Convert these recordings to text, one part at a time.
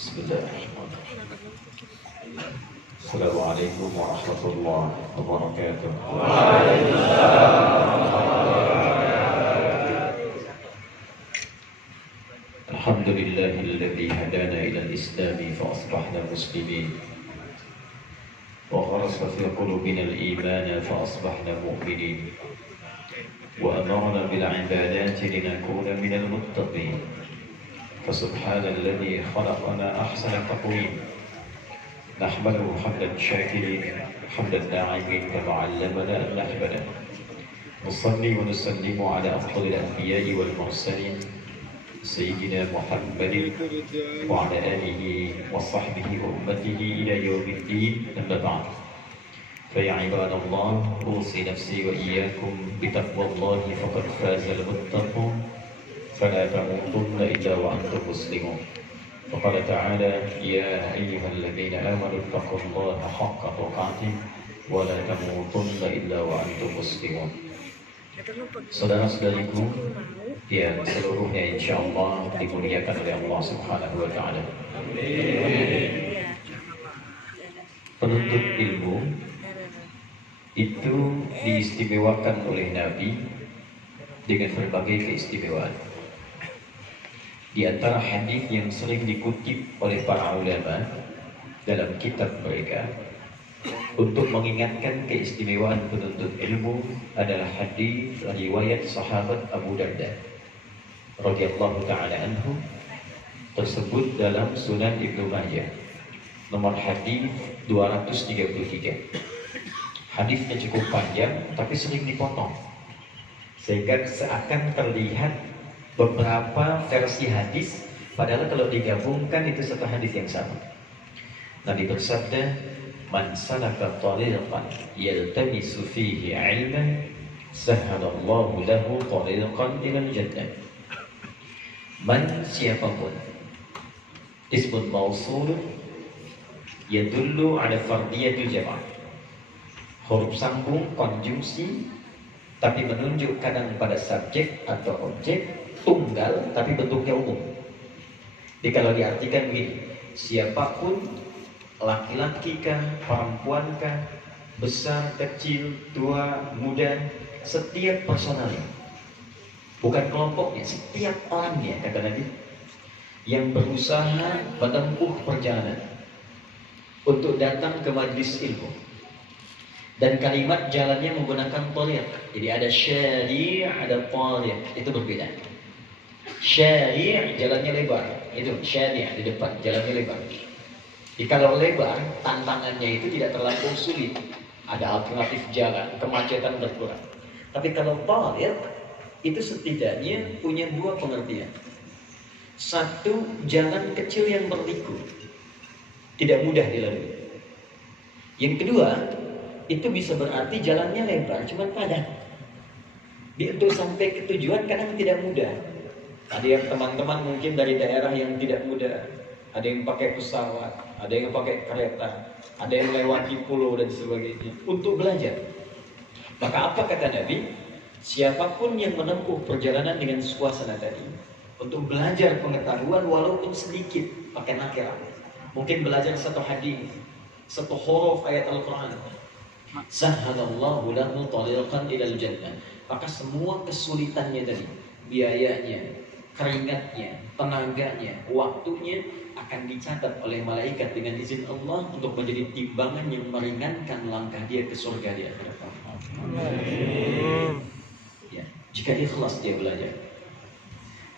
Bismillahirrahmanirrahim. Assalamualaikum warahmatullahi wabarakatuh. Alhamdulillahilladzi hadana ila al-islam fa asbahna muslimin wa gharasa fi qulubina al-iman fa asbahna mu'minin wa amarna bil ibadati linakuna minal muttaqin. فسبحان الذي خلقنا أحسن تقويم نحمده حمدا شاكرين حمدا داعمين كما علمنا أن نحمده نصلي ونسلم على أفضل الأنبياء والمرسلين سيدنا محمد وعلى آله وصحبه وأمته إلى يوم الدين أما بعد فيا عباد الله أوصي نفسي وإياكم بتقوى الله فقد فاز المتقون فلا تموتن إلا وأنتم مسلمون. وقال تعالى يا أيها الذين آمنوا اتقوا الله حق تقاته ولا تموتن إلا وأنتم مسلمون. Saudara-saudariku yang seluruhnya insya Allah dimuliakan oleh Allah Subhanahu wa Ta'ala. Penuntut ilmu itu diistimewakan oleh Nabi dengan berbagai keistimewaan. Di antara hadis yang sering dikutip oleh para ulama dalam kitab mereka untuk mengingatkan keistimewaan penuntut ilmu adalah hadis riwayat sahabat Abu Darda radhiyallahu taala anhu tersebut dalam Sunan Ibnu Majah nomor hadis 233. Hadisnya cukup panjang tapi sering dipotong sehingga seakan terlihat beberapa versi hadis, padahal kalau digabungkan itu satu hadis yang sama. Nabi bersabda, "Man salaka tariqan yaltamisu fihi 'ilman, sahhalallahu lahu tariqan ilal jannah." Man siapapun ismun mausul yadullu 'ala fardiyatil jam'ah. Huruf sambung konjungsi tapi menunjuk kadang pada subjek atau objek tunggal tapi bentuknya umum. Jadi kalau diartikan begini, siapapun laki-laki kah, perempuan kah, besar, kecil, tua, muda, setiap personalnya, bukan kelompoknya, setiap orangnya, kata Nabi, yang berusaha menempuh perjalanan untuk datang ke majlis ilmu. Dan kalimat jalannya menggunakan tariq. Jadi ada syari', ada tariq, itu berbeda. Syari' jalannya lebar, itu syari' di depan, jalannya lebar. Jadi kalau lebar, tantangannya itu tidak terlalu sulit. Ada alternatif jalan, kemacetan berkurang. Tapi kalau tariq, itu setidaknya punya dua pengertian. Satu, jalan kecil yang berliku, tidak mudah dilalui. Yang kedua, itu bisa berarti jalannya lebar, cuma padat. Untuk sampai ke tujuan kadang tidak mudah. Ada yang teman-teman mungkin dari daerah yang tidak mudah, ada yang pakai pesawat, ada yang pakai kereta, ada yang lewati pulau dan sebagainya untuk belajar. Maka apa kata Nabi? Siapapun yang menempuh perjalanan dengan suasana tadi untuk belajar pengetahuan walaupun sedikit, pakai nakirah, mungkin belajar satu hadis, satu huruf ayat Al-Quran, sahhalallahu lahu tariqan ilal jannah. Maka semua kesulitannya tadi, biayanya, keringatnya, tenaganya, waktunya akan dicatat oleh malaikat dengan izin Allah untuk menjadi timbangan yang meringankan langkah dia ke surga di akhirat. Ya, jika ikhlas dia belajar.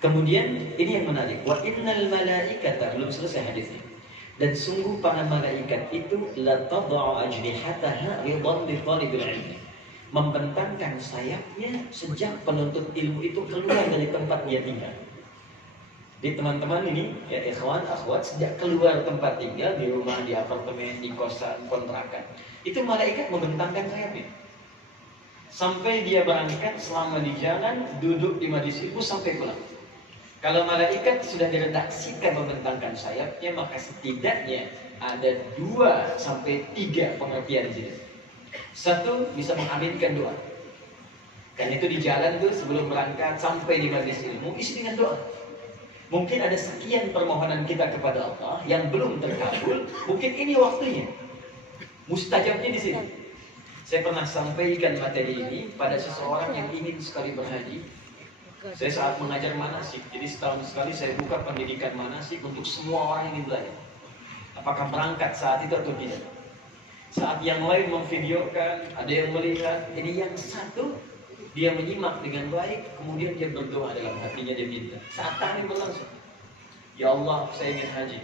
Kemudian ini yang menarik, wa innal malaikata, belum selesai hadisnya. Dan sungguh para malaikat itu la tad'u ajnihataha ridan li talibil ilmi, membentangkan sayapnya sejak penuntut ilmu itu keluar dari tempat dia tinggal. Di teman-teman ini, ya ikhwan, akhwat, sejak keluar tempat tinggal, di rumah, di apartemen, di kosan, kontrakan, itu malaikat membentangkan sayapnya. Sampai dia berangkat, selama di jalan, duduk di majlis ilmu sampai pulang. Kalau malaikat sudah diredaksikan membentangkan sayapnya, maka setidaknya ada 2 sampai 3 pengertian di sini. Satu, bisa mengaminkan doa. Kan itu di jalan tuh sebelum berangkat sampai di majlis ilmu isi dengan doa. Mungkin ada sekian permohonan kita kepada Allah yang belum terkabul. Mungkin ini waktunya. Mustajabnya di sini. Saya pernah sampaikan materi ini pada seseorang yang ingin sekali berhaji. Saya saat mengajar manasik, jadi setahun sekali saya buka pendidikan manasik untuk semua orang yang ingin belajar. Apakah berangkat saat itu atau tidak? Saat yang lain memvideokan, ada yang melihat, ini yang satu dia menyimak dengan baik, kemudian dia berdoa dalam hatinya, dia minta. Saat kami berlangsung, ya Allah, saya ingin haji,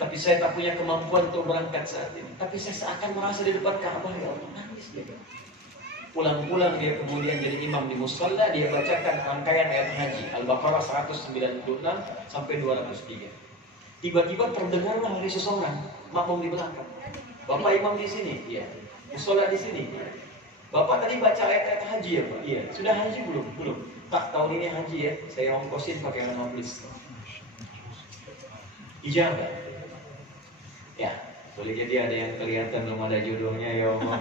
tapi saya tak punya kemampuan untuk berangkat saat ini. Tapi saya seakan merasa di depan Ka'bah, ya Allah, nangis dia. Pulang-pulang dia kemudian jadi imam di musalla, dia bacakan rangkaian ayat haji Al-Baqarah 196 sampai 203. Tiba-tiba terdengarlah dari seseorang makmum di belakang. Bapak imam di sini, ya. Musalla di sini. Bapak tadi baca ayat-ayat haji ya, Pak? Iya. Sudah haji belum? Belum. Tak, tahun ini haji ya. Saya ongkosin pakai nama please. Ijabah. Ya, boleh jadi ada yang kelihatan belum ada jodohnya ya Allah.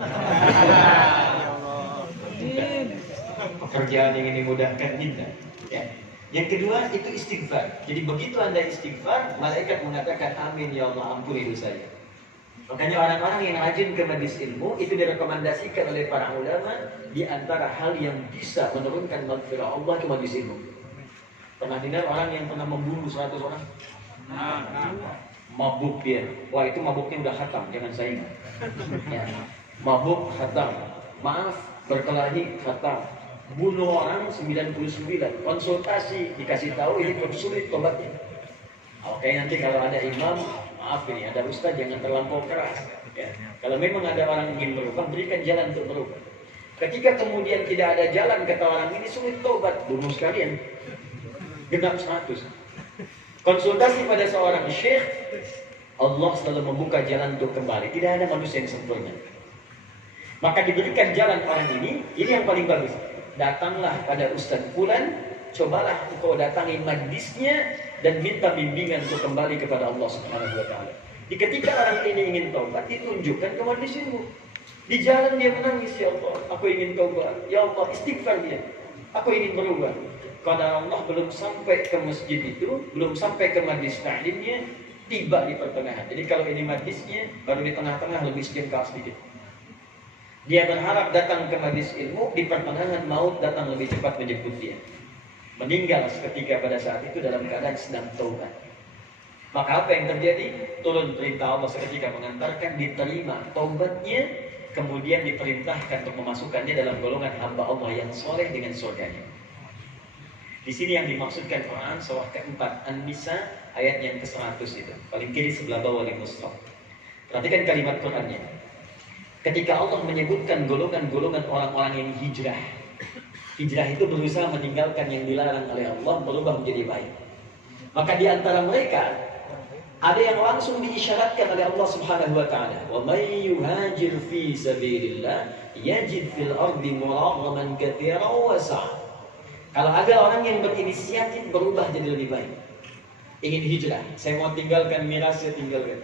Pekerjaan yang ini dimudahkan kita. Ya. Yang kedua itu istighfar. Jadi begitu Anda istighfar, malaikat mengatakan amin ya Allah, ampuni dosanya. Makanya orang-orang yang rajin ke majlis ilmu itu direkomendasikan oleh para ulama di antara hal yang bisa menurunkan maghfirah Allah ke majlis ilmu. Pernah dengar orang yang pernah membunuh 100 orang? Mabuk dia. Wah, itu mabuknya udah khatam, jangan saingan. Ya. Mabuk khatam. Maaf, berkelahi khatam. Bunuh orang 99. Konsultasi dikasih tahu ini sulit tobatnya. Oke, nanti kalau ada imam, maaf ini ada ustaz, jangan terlampau keras. Ya. Kalau memang ada orang ingin berubah, berikan jalan untuk berubah. Ketika kemudian tidak ada jalan, kata orang ini sulit tobat, bunuh sekalian. Genap 100. Konsultasi pada seorang syekh, Allah selalu membuka jalan untuk kembali. Tidak ada manusia yang sempurna. Maka diberikan jalan orang ini yang paling bagus. Datanglah pada Ustaz Fulan, cobalah engkau datangi majlisnya dan minta bimbingan untuk kembali kepada Allah Subhanahu wa taala. Ketika orang ini ingin taubat, ditunjukkan ke majlis ilmu. Di jalan dia menangis, ya Allah, aku ingin taubat. Ya Allah, istighfar dia. Aku ingin berubah. Karena Allah belum sampai ke masjid itu, belum sampai ke majlis ta'limnya, tiba di pertengahan. Jadi kalau ini majlisnya, baru di tengah-tengah lebih sejengkal sedikit. Dia berharap datang ke majlis ilmu, di pertengahan maut datang lebih cepat menjemput dia. Meninggal seketika pada saat itu dalam keadaan sedang taubat. Maka apa yang terjadi? Turun perintah Allah seketika mengantarkan, diterima taubatnya, kemudian diperintahkan untuk memasukkannya dalam golongan hamba Allah yang soleh dengan surganya. Di sini yang dimaksudkan Quran surah keempat An-Nisa ayat yang ke-100 itu. Paling kiri sebelah bawah di mushaf. Perhatikan kalimat Qurannya. Ketika Allah menyebutkan golongan-golongan orang-orang yang hijrah. Hijrah itu berusaha meninggalkan yang dilarang oleh Allah, berubah menjadi baik. Maka di antara mereka ada yang langsung diisyaratkan oleh Allah Subhanahu wa taala, "Wa may yuhajir fi sabilillah yajid fil ardi muraghaman katsiran wa sa'a." Kalau ada orang yang berinisiatif berubah jadi lebih baik, ingin hijrah, saya mau tinggalkan miras, saya tinggalkan.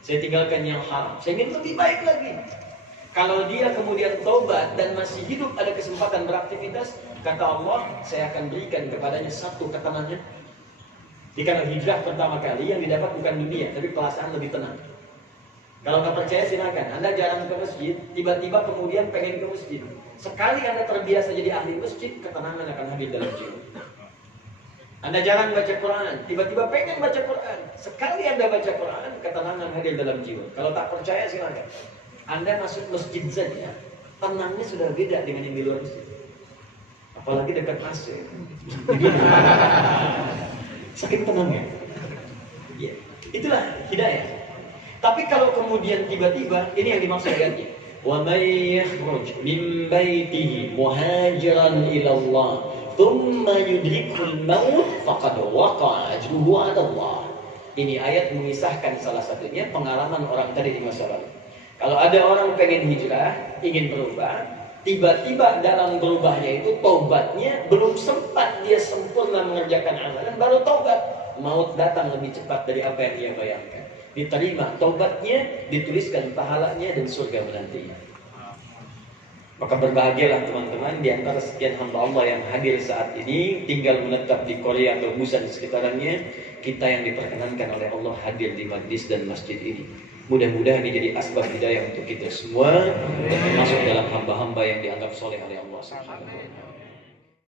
Saya tinggalkan yang haram, saya ingin lebih baik lagi. Kalau dia kemudian taubat dan masih hidup ada kesempatan beraktivitas, kata Allah, saya akan berikan kepadanya satu ketenangan. Jadi kalau hijrah pertama kali yang didapat bukan dunia, tapi perasaan lebih tenang. Kalau nggak percaya silakan. Anda jarang ke masjid, tiba-tiba kemudian pengen ke masjid. Sekali Anda terbiasa jadi ahli masjid, ketenangan akan hadir dalam jiwa. Anda jarang baca Quran, tiba-tiba pengen baca Quran. Sekali Anda baca Quran, ketenangan hadir dalam jiwa. Kalau tak percaya silakan. Anda masuk masjid saja, tenangnya sudah beda dengan yang di luar masjid. Apalagi dekat AC. Saking tenangnya. Ya, itulah hidayah. Tapi kalau kemudian tiba-tiba, ini yang dimaksud ayatnya. Wa may yakhruj min baitihi muhajiran ila Allah, thumma yudrikul maut faqad waqa'a ajruhu 'ala Allah. Ini ayat mengisahkan salah satunya pengalaman orang tadi di masa lalu. Kalau ada orang pengen hijrah, ingin berubah, tiba-tiba dalam berubahnya itu taubatnya belum sempat dia sempurna mengerjakan amalan, baru taubat, maut datang lebih cepat dari apa yang dia bayangkan. Diterima taubatnya, dituliskan pahalanya dan surga menantinya. Maka berbahagialah teman-teman di antara sekian hamba Allah yang hadir saat ini, tinggal menetap di Korea atau Busan sekitarnya, kita yang diperkenankan oleh Allah hadir di majlis dan masjid ini. Mudah-mudahan ini jadi asbab hidayah untuk kita semua dan termasuk dalam hamba-hamba yang dianggap soleh oleh Allah Subhanahu wa taala.